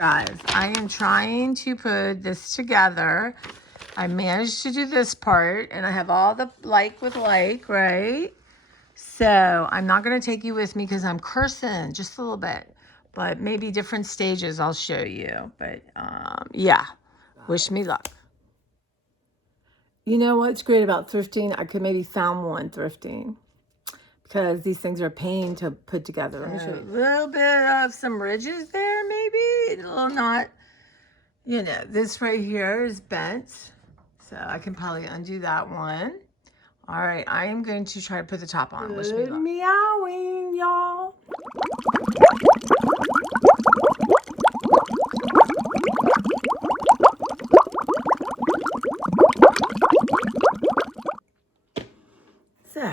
Guys, I am trying to put this together. I managed to do this part, and I have all the like with like, right? So I'm not going to take you with me because I'm cursing just a little bit, but maybe different stages I'll show you. But yeah, wish me luck. You know what's great about thrifting? I could maybe found one thrifting because these things are a pain to put together. Let me show you. A little bit of some ridges there, maybe. A little not. You know, this right here is bent, so I can probably undo that one. All right, I am going to try to put the top on. Wish me luck. Meowing, y'all. So,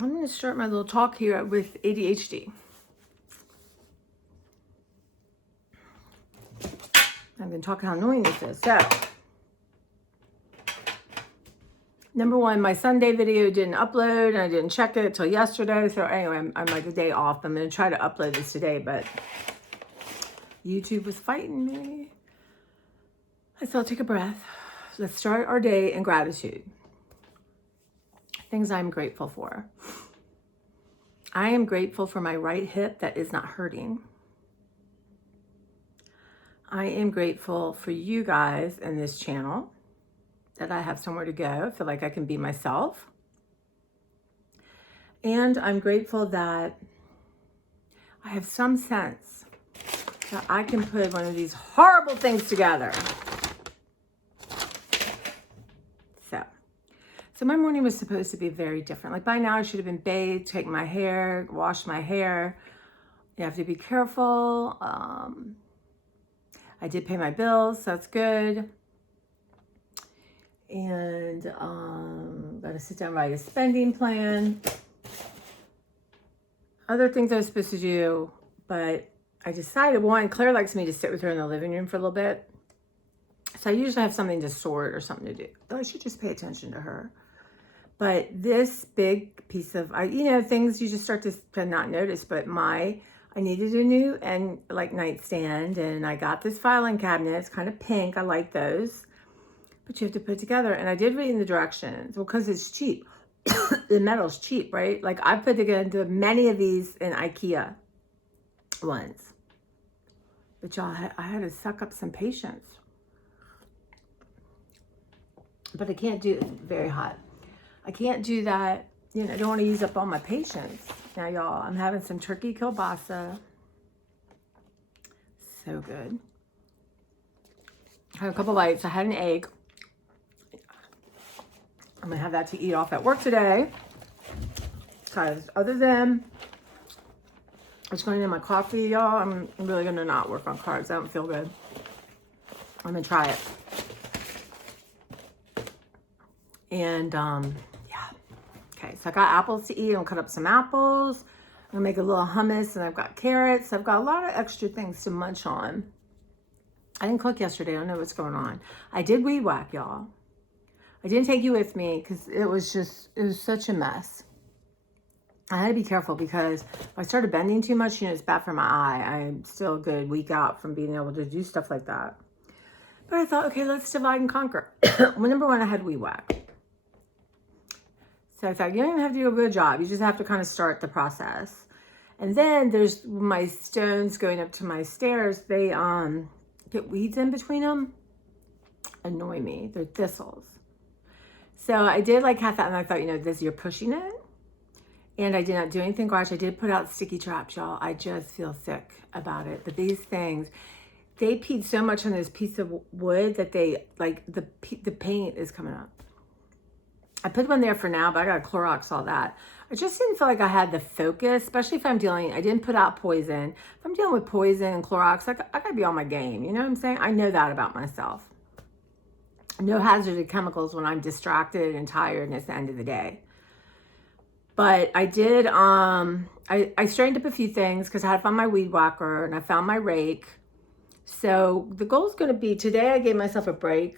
I'm going to start my little talk here with ADHD. I'm going to talk how annoying this is. So, number one, my Sunday video didn't upload, and I didn't check it till yesterday. So anyway, I'm like a day off. I'm going to try to upload this today, but YouTube was fighting me. So I'll take a breath. Let's start our day in gratitude. Things I'm grateful for. I am grateful for my right hip that is not hurting. I am grateful for you guys in this channel, that I have somewhere to go. I feel like I can be myself. And I'm grateful that I have some sense that I can put one of these horrible things together. So my morning was supposed to be very different. Like by now I should have been bathed, take my hair, wash my hair. You have to be careful. I did pay my bills, so that's good. And gotta sit down and write a spending plan. Other things I was supposed to do, but I decided, one, Claire likes me to sit with her in the living room for a little bit. So I usually have something to sort or something to do. Though I should just pay attention to her. But this big piece of, things you just start to not notice, but I needed a new nightstand, and I got this filing cabinet. It's kind of pink. I like those. But you have to put it together. And I did read in the directions. Well, because it's cheap. The metal's cheap, right? Like I put together many of these in IKEA ones. But y'all, I had to suck up some patience. But I can't do it. Very hot. I can't do that. I don't want to use up all my patience. Now, y'all, I'm having some turkey kielbasa. So good. I had a couple bites. I had an egg. I'm going to have that to eat off at work today. Because other than what's going in my coffee, y'all, I'm really going to not work on carbs. I don't feel good. I'm going to try it. And, okay, so I got apples to eat. I'm gonna cut up some apples. I'm gonna make a little hummus, and I've got carrots. I've got a lot of extra things to munch on. I didn't cook yesterday. I don't know what's going on. I did weed whack, y'all. I didn't take you with me because it was such a mess. I had to be careful because if I started bending too much, it's bad for my eye. I'm still a good week out from being able to do stuff like that. But I thought, okay, let's divide and conquer. Well, number one, I had weed whack. So I thought, you don't even have to do a good job. You just have to kind of start the process. And then there's my stones going up to my stairs. They get weeds in between them. Annoy me. They're thistles. So I did half that, and I thought, you're pushing it. And I did not do anything garage. I did put out sticky traps, y'all. I just feel sick about it. But these things, they peed so much on this piece of wood that they, the paint is coming up. I put one there for now, but I got to Clorox all that. I just didn't feel like I had the focus, especially if I'm I didn't put out poison. If I'm dealing with poison and Clorox, I got to be on my game. You know what I'm saying? I know that about myself. No hazardous chemicals when I'm distracted and tired, and it's the end of the day. But I did, I straightened up a few things because I had found my weed whacker and I found my rake. So the goal is going to be, today I gave myself a break.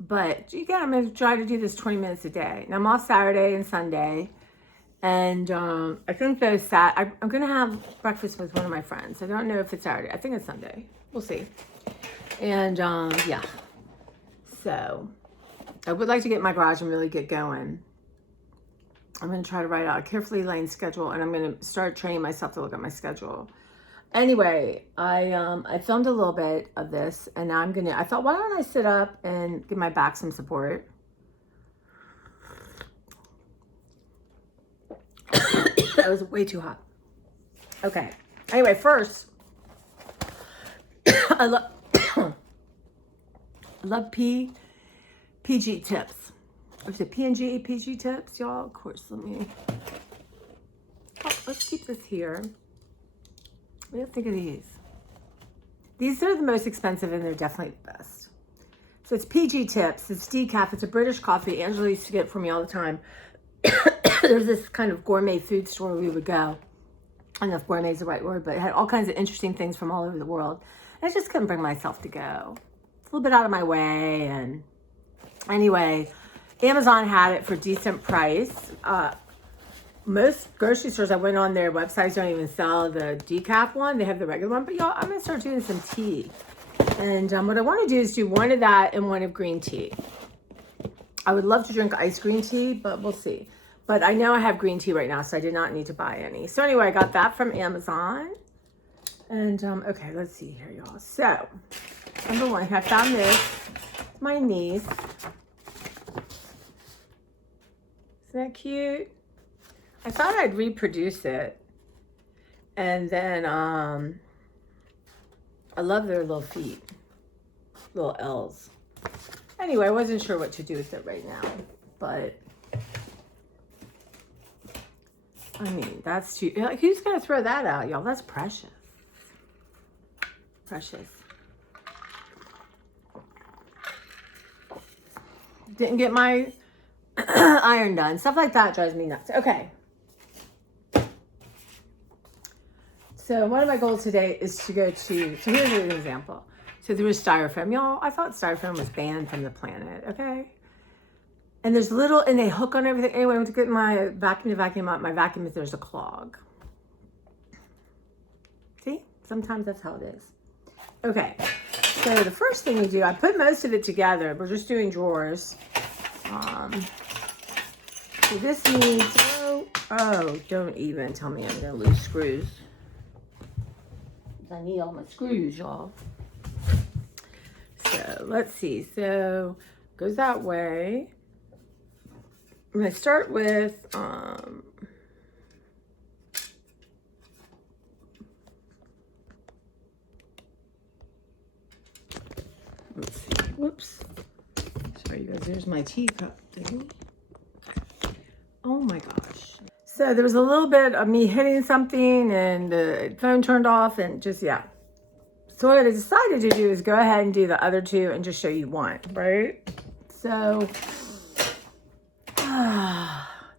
But again, I'm going to try to do this 20 minutes a day. And I'm off Saturday and Sunday. And I think I'm going to have breakfast with one of my friends. I don't know if it's Saturday. I think it's Sunday. We'll see. And yeah. So I would like to get in my garage and really get going. I'm going to try to write out a carefully laid schedule, and I'm going to start training myself to look at my schedule. Anyway, I filmed a little bit of this, and now I thought, why don't I sit up and give my back some support? That was way too hot. Okay. Anyway, first, I love PG tips. Is it PNG PG tips, y'all? Of course, let's keep this here. What do you think of these? These are the most expensive, and they're definitely the best. So it's PG tips. It's decaf. It's a British coffee. Angela used to get it for me all the time. There's this kind of gourmet food store we would go. I don't know if gourmet is the right word, but it had all kinds of interesting things from all over the world. And I just couldn't bring myself to go. It's a little bit out of my way. And anyway, Amazon had it for a decent price. Most grocery stores I went on, their websites don't even sell the decaf one. They have the regular one. But y'all, I'm going to start doing some tea. And what I want to do is do one of that and one of green tea. I would love to drink iced green tea, but we'll see. But I know I have green tea right now, so I did not need to buy any. So anyway, I got that from Amazon. And okay, let's see here, y'all. So, number one, I found this. My niece. Isn't that cute? I thought I'd reproduce it. And then, I love their little feet. Little L's. Anyway, I wasn't sure what to do with it right now. But, I mean, that's too... Like, who's going to throw that out, y'all? That's precious. Precious. Didn't get my iron done. Stuff like that drives me nuts. Okay. So one of my goals today is to go to... So here's an example. So there was styrofoam. Y'all, I thought styrofoam was banned from the planet. Okay. And there's little... And they hook on everything. Anyway, I went to get my vacuum to vacuum up. My vacuum is there's a clog. See? Sometimes that's how it is. Okay, so the first thing we do, I put most of it together. We're just doing drawers. So this needs, oh, don't even tell me I'm going to lose screws. I need all my screws, y'all. So let's see. So goes that way. I'm going to start with, let's see. Whoops. Sorry, you guys. There's my teacup thing. Okay. Oh my gosh. So there was a little bit of me hitting something and the phone turned off and just, yeah. So what I decided to do is go ahead and do the other two and just show you one, right? So,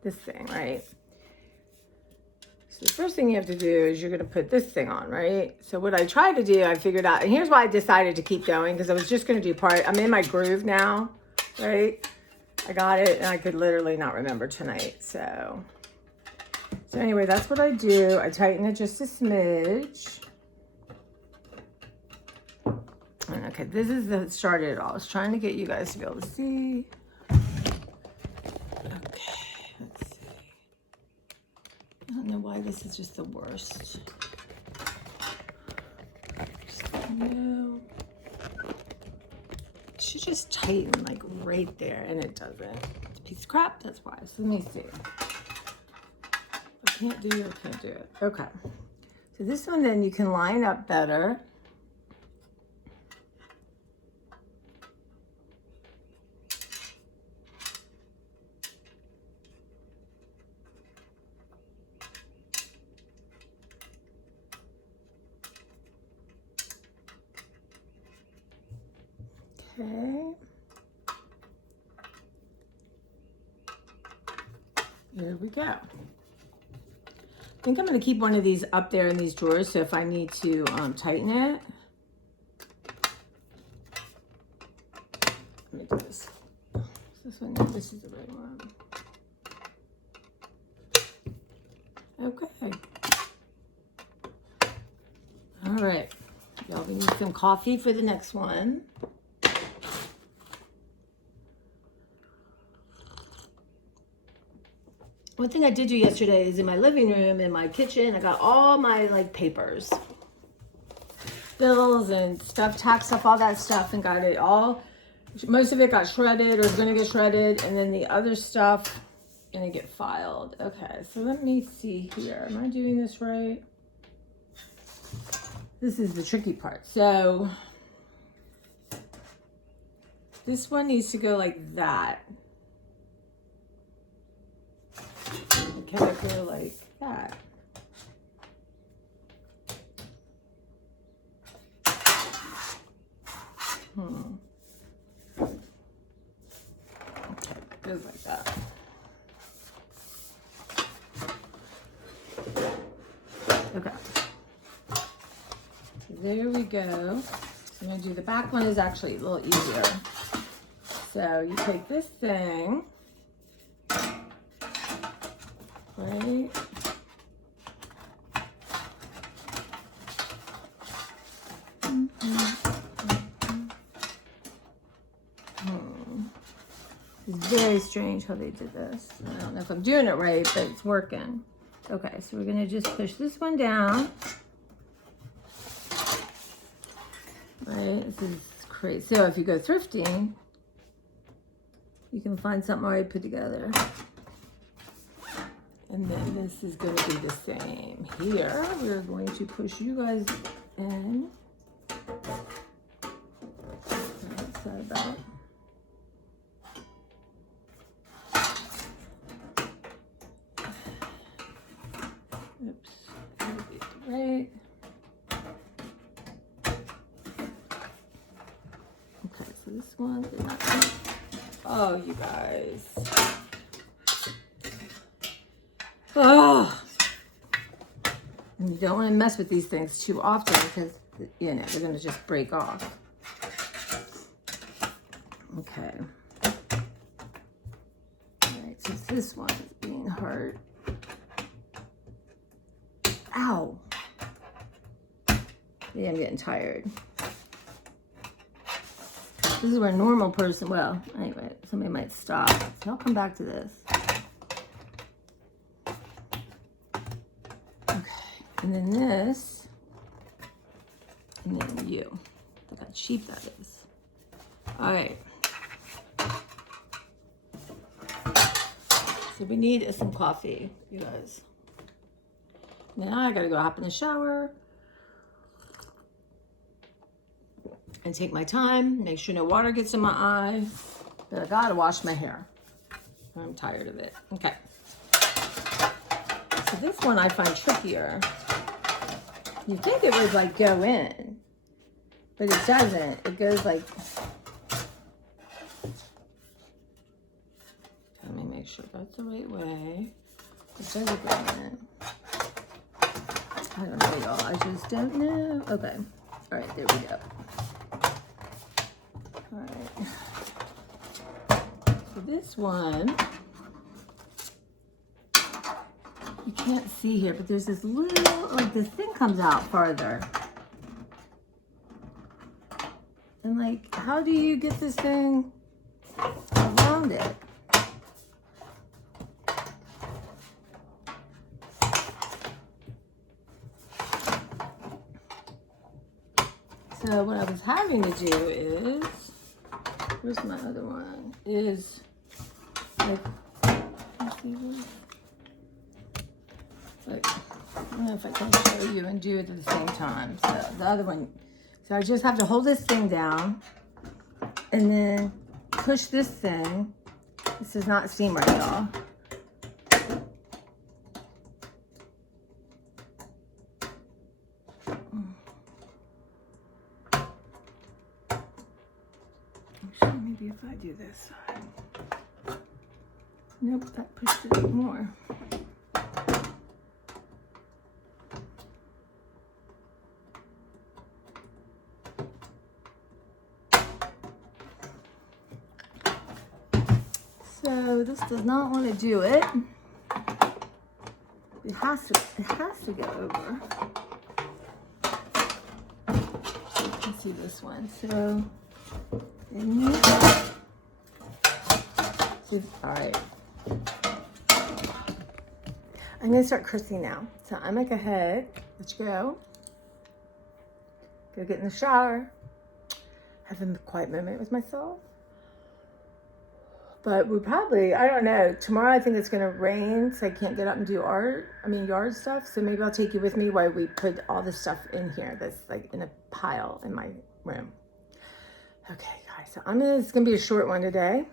this thing, right? So the first thing you have to do is you're going to put this thing on, right? So what I tried to do, I figured out, and here's why I decided to keep going, because I was just going to do part, I'm in my groove now, right? I got it, and I could literally not remember tonight, so anyway, that's what I do. I tighten it just a smidge. And okay, this is the started it all. I was trying to get you guys to be able to see. I don't know why this is just the worst. No. It should just tighten like right there, and it doesn't. It's a piece of crap, that's why. So let me see. I can't do it. Okay. So this one then you can line up better. Okay. There we go. I think I'm going to keep one of these up there in these drawers, so if I need to tighten it. Let me do this. This one, this is the right one. Okay. All right. Y'all, we need some coffee for the next one. One thing I did do yesterday is in my living room, in my kitchen, I got all my like papers, bills and stuff, tax stuff, all that stuff, and got it all. Most of it got shredded or is going to get shredded, and then the other stuff going to get filed. Okay, so let me see here. Am I doing this right? This is the tricky part. So this one needs to go like that. Can it go like that? Okay, goes like that. Okay. There we go. So I'm gonna do the back one is actually a little easier. So you take this thing, right? It's very strange how they did this. I don't know if I'm doing it right, but it's working. Okay, so we're gonna just push this one down. Right, this is crazy. So if you go thrifting, you can find something already put together. And then this is gonna be the same. Here, we're going to push you guys in. Right side about. Oops, right. Okay, so this one did not. Oh, you guys. Oh. And you don't want to mess with these things too often because, you know, they're going to just break off. Okay. All right, so this one is being hurt. Ow. Yeah, I'm getting tired. This is where a normal person, well, anyway, somebody might stop. So I'll come back to this. Okay, and then this, and then you. Look how cheap that is. All right. So we need some coffee, you guys. Now I gotta go hop in the shower and take my time, make sure no water gets in my eye, but I gotta wash my hair. I'm tired of it. Okay. So this one I find trickier. You think it would like go in, but it doesn't. It goes like, let me make sure that's the right way. It doesn't go in. I don't know, y'all. I just don't know. Okay. All right, there we go. All right. So this one, you can't see here, but there's this little, like this thing comes out farther. And like, how do you get this thing around it? So what I was having to do is, where's my other one? Is like, I don't know if I can show you and do it at the same time. So the other one, so I just have to hold this thing down and then push this thing. This does not seem right, y'all. Actually, maybe if I do this side. Nope, that pushed it up more. So this does not want to do it. it has to go over. Let's see this one. So, all right. I'm gonna start cursing now. So I'm gonna go ahead, let you go. Go get in the shower. Have a quiet moment with myself. But we probably, I don't know, tomorrow I think it's gonna rain, so I can't get up and do yard stuff. So maybe I'll take you with me while we put all this stuff in here that's like in a pile in my room. Okay, guys, so it's gonna be a short one today.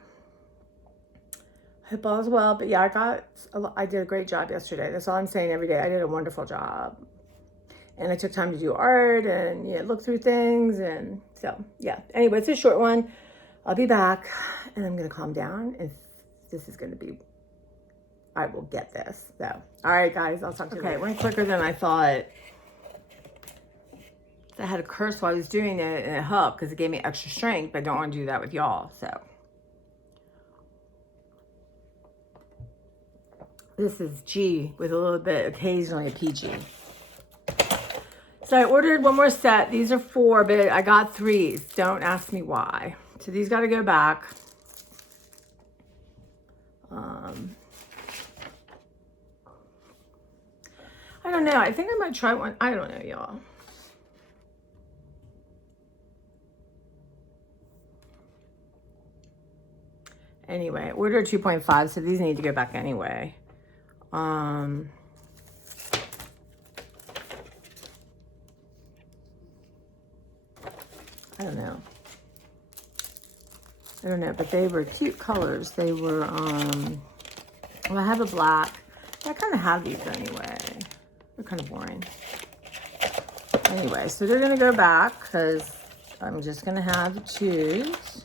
Hope all is well, but yeah, I did a great job yesterday. That's all I'm saying every day. I did a wonderful job. And I took time to do art and look through things. And so, yeah. Anyway, it's a short one. I'll be back and I'm going to calm down. And this is going to be, I will get this. So, all right, guys, I'll talk to you later. Okay, it went quicker than I thought. I had to curse while I was doing it and it helped because it gave me extra strength. But I don't want to do that with y'all. So, this is G with a little bit, occasionally a PG. So I ordered one more set. These are 4, but I got 3s. Don't ask me why. So these got to go back. I don't know. I think I might try one. I don't know, y'all. Anyway, ordered 2.5, so these need to go back anyway. I don't know, but they were cute colors. They were, well, I have a black. I kind of have these anyway. They're kind of boring. Anyway, so they're going to go back because I'm just going to have to choose.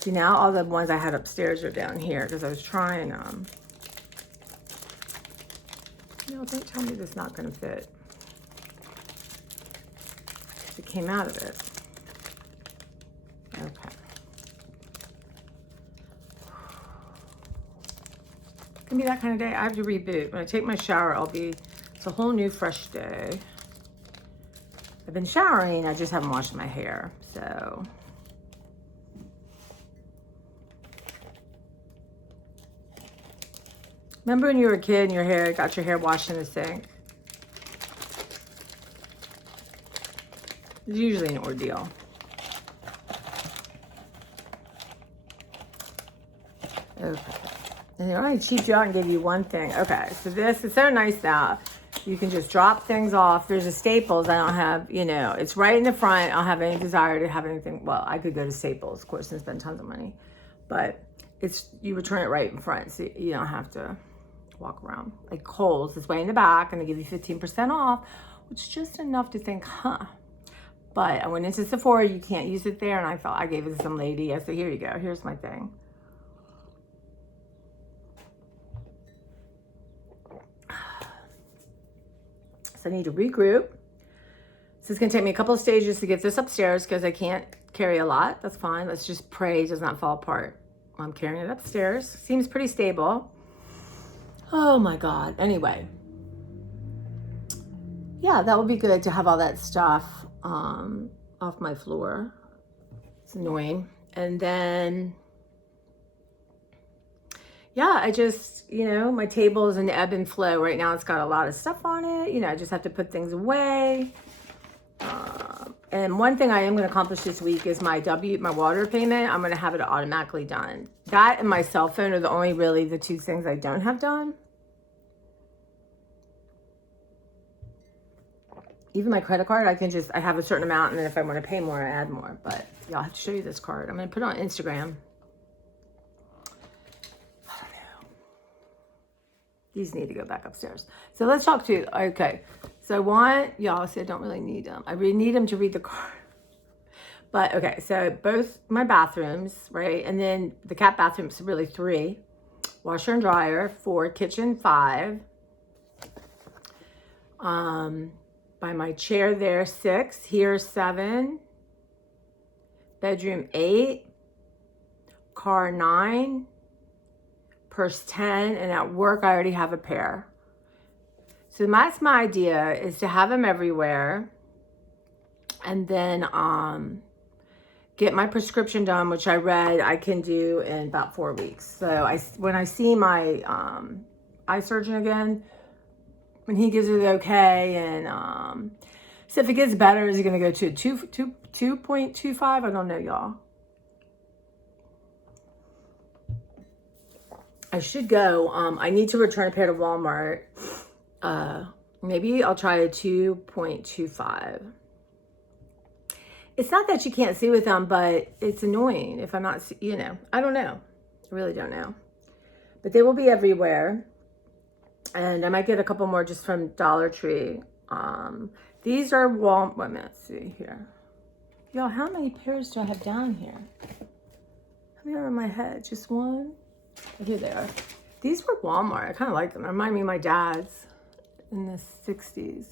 See, now all the ones I had upstairs are down here because I was trying them. No, don't tell me this is not going to fit. It came out of it. Okay. It's gonna be that kind of day. I have to reboot. When I take my shower, it's a whole new fresh day. I've been showering, I just haven't washed my hair, so. Remember when you were a kid and got your hair washed in the sink? It's usually an ordeal. Okay. And they only cheaped you out and gave you one thing. Okay, so this is so nice now. You can just drop things off. There's a Staples. I don't have, it's right in the front. I don't have any desire to have anything. Well, I could go to Staples, of course, and spend tons of money. But you return it right in front, so you don't have to walk around. Like Kohl's is way in the back, and they give you 15% off, which is just enough to think, But I went into Sephora, you can't use it there, and I gave it to some lady. I said, here you go, here's my thing. So I need to regroup. So it's gonna take me a couple of stages to get this upstairs because I can't carry a lot. That's fine, let's just pray it does not fall apart. I'm carrying it upstairs. Seems pretty stable. Oh my God, anyway. Yeah, that would be good to have all that stuff off my floor. It's annoying. And then, yeah, I just, my table is an ebb and flow. Right now it's got a lot of stuff on it. I just have to put things away. And one thing I am going to accomplish this week is my water payment. I'm going to have it automatically done. That and my cell phone are the 2 things I don't have done. Even my credit card, I have a certain amount, and then if I want to pay more, I add more. But yeah, I'll have to show you this card. I'm going to put it on Instagram. I don't know. These need to go back upstairs. So let's talk to, okay. So y'all see I don't really need them. I really need them to read the card. But okay, so both my bathrooms, right? And then the cat bathroom's really 3. Washer and dryer, 4. Kitchen, 5. By my chair there, 6. Here, 7. Bedroom, 8. Car, 9. purse 10, and at work I already have a pair. So that's my idea, is to have them everywhere, and then get my prescription done, which I read I can do in about 4 weeks. So when I see my eye surgeon again, when he gives it okay, and so if it gets better, is it going to go to 2.25? I don't know, y'all. I should go. I need to return a pair to Walmart. Maybe I'll try a 2.25. It's not that you can't see with them, but it's annoying if I'm not, I don't know. I really don't know. But they will be everywhere. And I might get a couple more just from Dollar Tree. These are Walmart. Let's see here. Y'all, how many pairs do I have down here? How many are in my head? Just one? Oh, here they are. These were Walmart. I kind of like them. They remind me of my dad's in the 60s.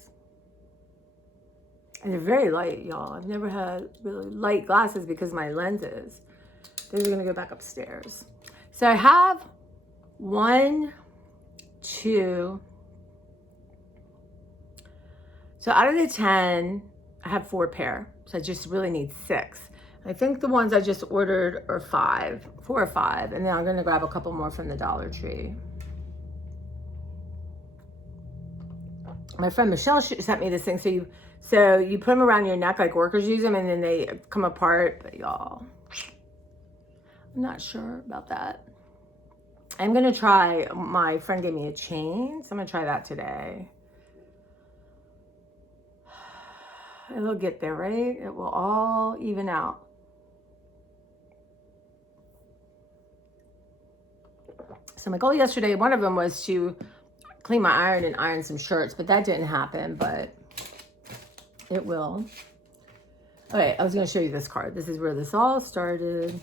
And they're very light, y'all. I've never had really light glasses because of my lenses. They're going to go back upstairs. So I have 1, 2. So out of the 10, I have 4 pair. So I just really need 6. I think the ones I just ordered are 4 or 5. And then I'm going to grab a couple more from the Dollar Tree. My friend Michelle sent me this thing. So you put them around your neck like workers use them, and then they come apart. But y'all, I'm not sure about that. I'm going to try, my friend gave me a chain, so I'm going to try that today. It'll get there, right? It will all even out. So my goal yesterday, one of them was to clean my iron and iron some shirts, but that didn't happen, but it will. Okay, I was going to show you this card. This is where this all started.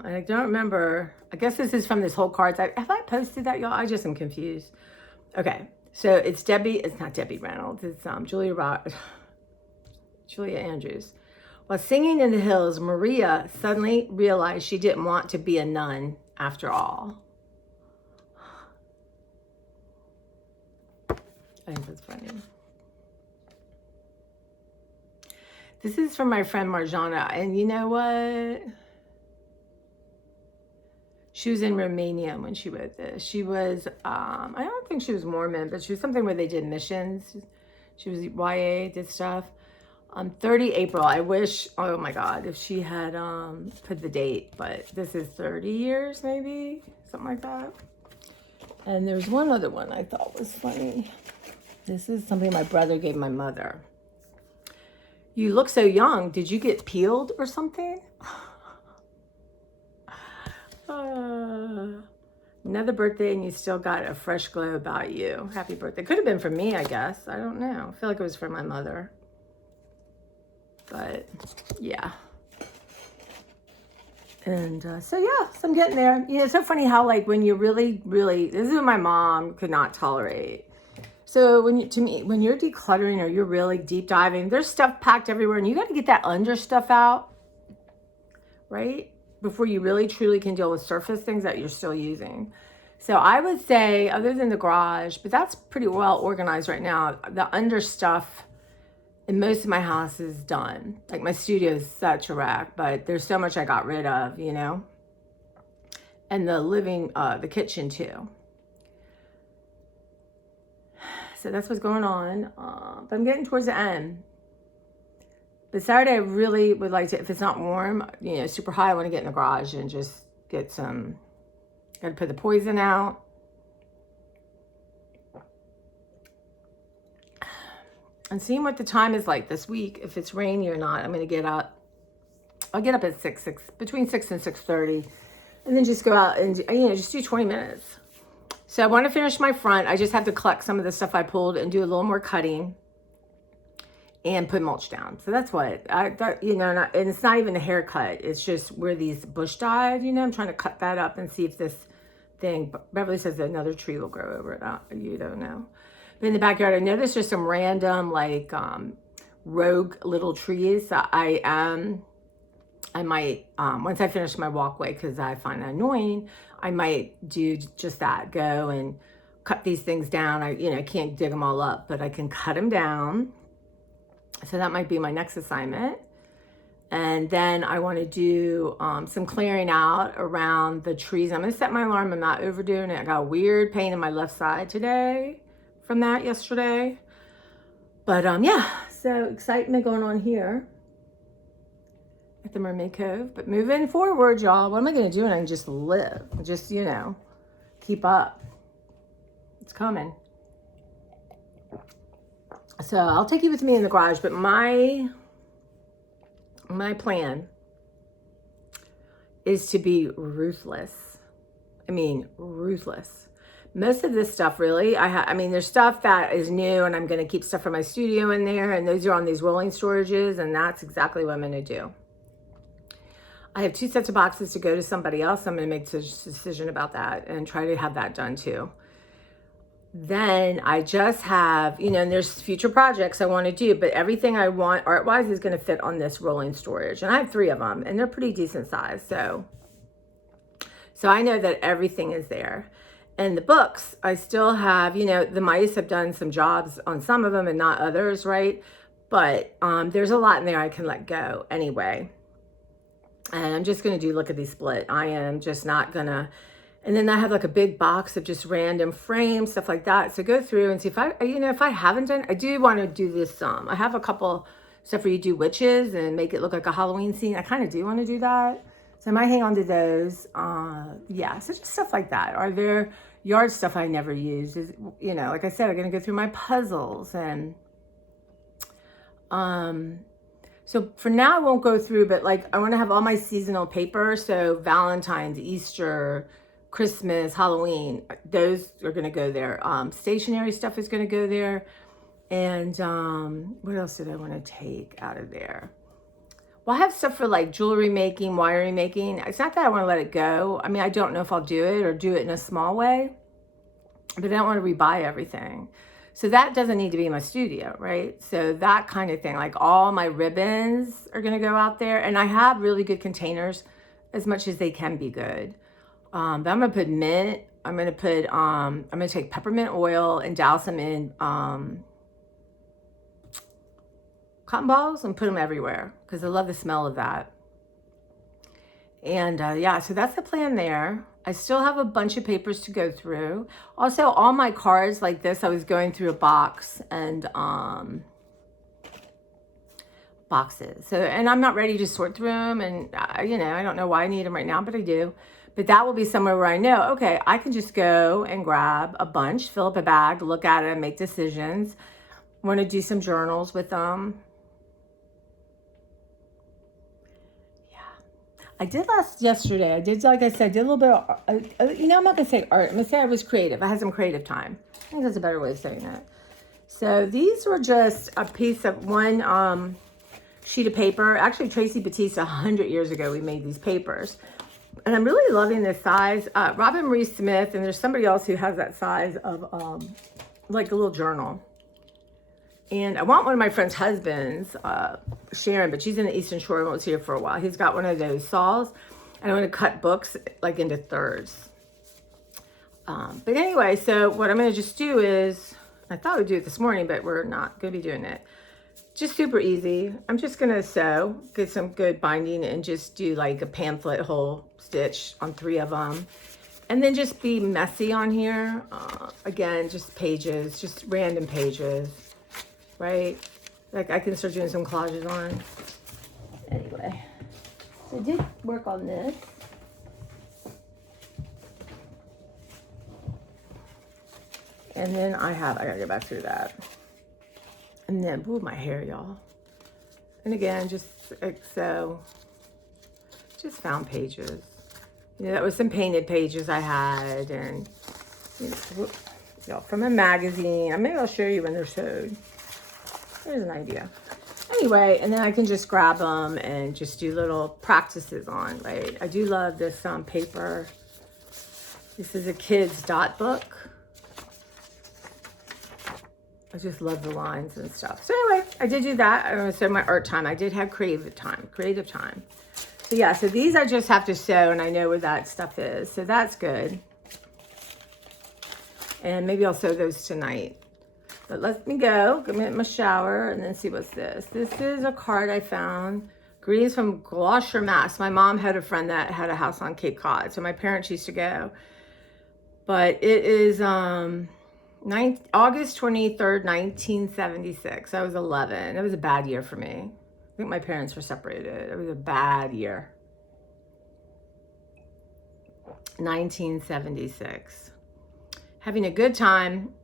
And I don't remember. I guess this is from this whole cards. Have I posted that, y'all? I just am confused. Okay, so it's Debbie. It's not Debbie Reynolds. It's Julia Andrews. While singing in the hills, Maria suddenly realized she didn't want to be a nun after all. I think that's funny. This is from my friend Marjana, and you know what? She was in Romania when she wrote this. She was, I don't think she was Mormon, but she was something where they did missions. She was YA, did stuff. 30 April, I wish, oh my God, if she had put the date, but this is 30 years maybe, something like that. And there's one other one I thought was funny. This is something my brother gave my mother. You look so young. Did you get peeled or something? Another birthday and you still got a fresh glow about you. Happy birthday. Could have been for me, I guess. I don't know. I feel like it was for my mother. But yeah. And so I'm getting there. It's so funny how like when you really, this is what my mom could not tolerate. So when you're decluttering or you're really deep diving, there's stuff packed everywhere and you got to get that under stuff out, right? Before you really truly can deal with surface things that you're still using. So I would say, other than the garage, but that's pretty well organized right now, the under stuff in most of my house is done. Like my studio is such a wreck, but there's so much I got rid of, and the kitchen too. So that's what's going on. But I'm getting towards the end. But Saturday, I really would like to, if it's not warm, super high, I want to get in the garage and just get some, got to put the poison out. And seeing what the time is like this week, if it's rainy or not, I'm going to get up. I'll get up at between 6 and 6:30, and then just go out and, just do 20 minutes. So I want to finish my front. I just have to collect some of the stuff I pulled and do a little more cutting and put mulch down. So that's what I thought, and it's not even a haircut. It's just where these bush died, I'm trying to cut that up and see if this thing, Beverly says that another tree will grow over it. You don't know. But in the backyard, I know there's just some random rogue little trees that I am I might, once I finish my walkway, because I find that annoying, I might do just that, go and cut these things down. I can't dig them all up, but I can cut them down. So that might be my next assignment. And then I want to do some clearing out around the trees. I'm going to set my alarm. I'm not overdoing it. I got a weird pain in my left side today from that yesterday. But yeah, so excitement going on here at the Mermaid Cove. But moving forward, y'all, what am I going to do? And I can just live, just, keep up. It's coming. So I'll take you with me in the garage, but my plan is to be ruthless. I mean, ruthless. Most of this stuff, really, I mean, there's stuff that is new, and I'm going to keep stuff from my studio in there, and those are on these rolling storages, and that's exactly what I'm going to do. I have 2 sets of boxes to go to somebody else. I'm going to make a decision about that and try to have that done too. Then I just have, and there's future projects I want to do, but everything I want art-wise is going to fit on this rolling storage. And I have 3 of them, and they're pretty decent size. So I know that everything is there. And the books, I still have, the mice have done some jobs on some of them and not others, right? But there's a lot in there I can let go anyway. And I'm just going to do Look at These Split. I am just not going to. And then I have like a big box of just random frames, stuff like that. So go through and see if I haven't done, I do want to do this. I have a couple stuff where you do witches and make it look like a Halloween scene. I kind of do want to do that. So I might hang on to those. Yeah, so just stuff like that. Are there yard stuff I never use? Like I said, I'm going to go through my puzzles and, so for now I won't go through, but like I want to have all my seasonal paper. So Valentine's, Easter, Christmas, Halloween, those are going to go there. Stationery stuff is going to go there. And what else did I want to take out of there? Well, I have stuff for like jewelry making, wiring making. It's not that I want to let it go. I mean, I don't know if I'll do it or do it in a small way, but I don't want to rebuy everything. So that doesn't need to be in my studio, right? So that kind of thing, like all my ribbons are going to go out there. And I have really good containers, as much as they can be good. But I'm going to put mint. I'm going to take peppermint oil and douse them in cotton balls and put them everywhere because I love the smell of that. And yeah, so that's the plan there. I still have a bunch of papers to go through. Also, all my cards like this, I was going through a box and boxes. So, and I'm not ready to sort through them. And, I don't know why I need them right now, but I do. But that will be somewhere where I know, okay, I can just go and grab a bunch, fill up a bag, look at it, make decisions. Want to do some journals with them. I did yesterday. I did, like I said, did a little bit of, I'm not going to say art. I'm going to say I was creative. I had some creative time. I think that's a better way of saying that. So these were just a piece of one sheet of paper. Actually, Tracy Batista, 100 years ago, we made these papers. And I'm really loving this size. Robin Marie Smith, and there's somebody else who has that size of like a little journal. And I want one of my friend's husbands, Sharon, but she's in the Eastern Shore and was here for a while. He's got one of those saws, and I'm going to cut books like into thirds. But anyway, so what I'm going to just do is, I thought we'd do it this morning, but we're not going to be doing it. Just super easy. I'm just going to sew, get some good binding, and just do like a pamphlet whole stitch on 3 of them. And then just be messy on here. Again, just pages, just random pages. Right? Like I can start doing some collages on. Anyway, so I did work on this. And then I gotta go back through that. And then, ooh, my hair, y'all. And again, just like so, just found pages. That was some painted pages I had, and from a magazine. Maybe I'll show you when they're sewed. There's an idea. Anyway, and then I can just grab them and just do little practices on, right? I do love this paper. This is a kid's dot book. I just love the lines and stuff. So anyway, I did do that. So my art time. I did have creative time. So yeah, so these I just have to sew, and I know where that stuff is. So that's good. And maybe I'll sew those tonight. But let me go get my shower, and then see what's this. This is a card I found. Greetings from Gloucester, Mass. My mom had a friend that had a house on Cape Cod, so my parents used to go. But it is August 23rd, 1976. I was 11. It was a bad year for me. I think my parents were separated. It was a bad year. 1976. Having a good time.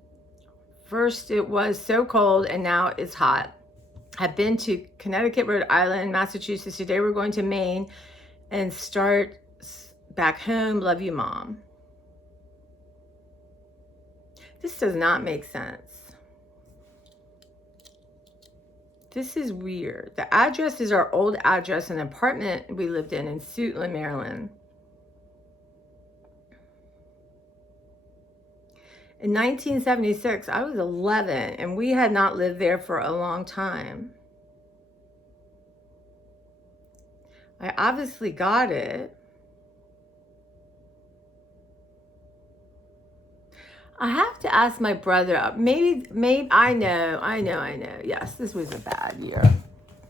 First it was so cold, and now it's hot. I've been to Connecticut, Rhode Island, Massachusetts. Today we're going to Maine and start back home. Love you, Mom. This does not make sense. This is weird. The address is our old address, an apartment we lived in Suitland, Maryland. In 1976, I was 11, and we had not lived there for a long time. I obviously got it. I have to ask my brother. Maybe I know. Yes, this was a bad year.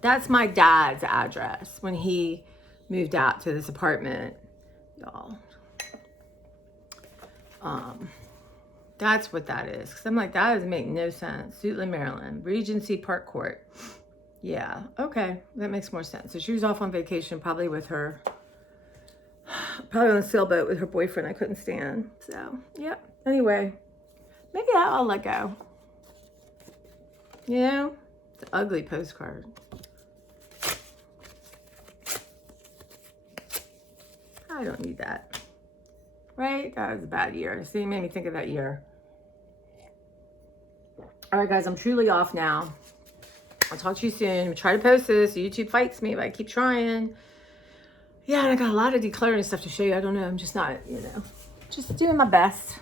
That's my dad's address when he moved out to this apartment, y'all. That's what that is. Because I'm like, that doesn't make no sense. Suitland, Maryland. Regency Park Court. Yeah, okay. That makes more sense. So she was off on vacation, probably with her, probably on a sailboat with her boyfriend I couldn't stand. So, yep. Anyway, maybe I'll let go. You know? It's an ugly postcard. I don't need that. Right? That was a bad year. See, it made me think of that year. All right, guys, I'm truly off now. I'll talk to you soon. I'll try to post this. YouTube fights me, but I keep trying. Yeah, and I got a lot of decluttering stuff to show you. I don't know. I'm just not, just doing my best,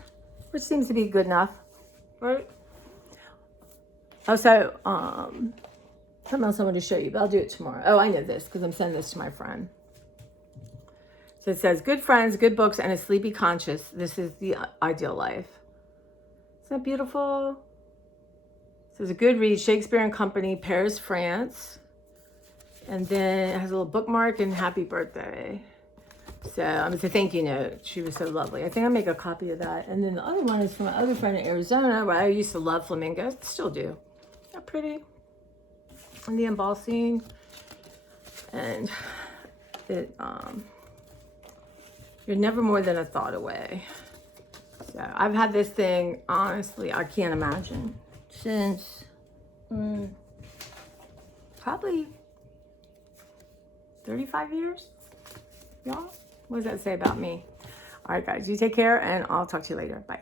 which seems to be good enough, right? Also, something else I want to show you, but I'll do it tomorrow. Oh, I know this because I'm sending this to my friend. So it says, good friends, good books, and a sleepy conscience. This is the ideal life. Isn't that beautiful? It says, a good read, Shakespeare and Company, Paris, France. And then it has a little bookmark and happy birthday. So it's a thank you note. She was so lovely. I think I'll make a copy of that. And then the other one is from my other friend in Arizona, where I used to love flamingos. Still do. They're pretty. And the embossing. And it, you're never more than a thought away. So I've had this thing, honestly, I can't imagine, since probably 35 years, y'all. What does that say about me? All right, guys, you take care, and I'll talk to you later. Bye.